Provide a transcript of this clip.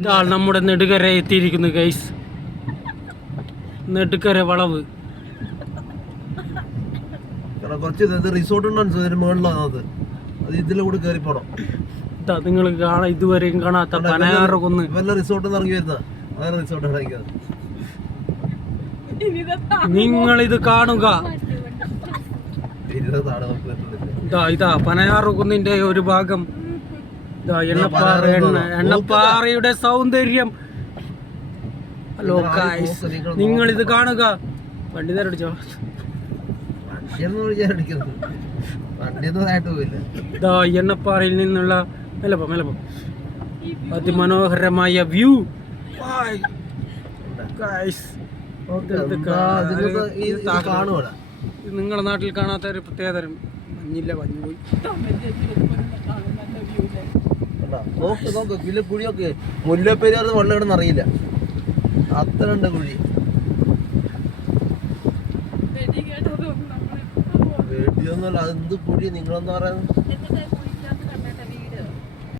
ഇതാൾ നമ്മുടെ നെടുകര എത്തിയിരിക്കുന്നു ഗൈസ്. നെടുകര വളവ്. കുറച്ച് റിസോർട്ട് മുകളിലാണ് അത് ഇതിലെ കൂടെ കയറി പോണം. നിങ്ങൾ കാണാൻ ഇതുവരെയും കാണാത്ത പനയാറ് കുന്ന്. വല്ല റിസോർട്ടിൽ നിന്ന് ഇറങ്ങി വരുന്ന വേറെ റിസോർട്ട് നിങ്ങൾ ഇത് കാണുക. ഇതാ പനയാറ് കുന്നിന്റെ ഒരു ഭാഗം. എണ്ണപ്പാറയുടെ സൗന്ദര്യം. ഹലോ ഗൈസ്, നിങ്ങൾ ഇത് കാണുക. പണ്ഡിതരടിച്ചോ എണ്ണപ്പാറയിൽ നിന്നുള്ള മെലപ്പം അതിമനോഹരമായ വ്യൂ. നിങ്ങളുടെ നാട്ടിൽ കാണാത്ത ഒരു പ്രത്യേകതരം മഞ്ഞില്ല, മഞ്ഞുപോയി. കുഴിയൊക്കെ മുല്ലപ്പെരിയാർ വെള്ളം കിടന്ന് അറിയില്ല, അത്ര ഉണ്ട് കുഴി. വെടിയൊന്നുമല്ല, അതെന്ത് കുഴി നിങ്ങളെന്താ പറയുന്നത്?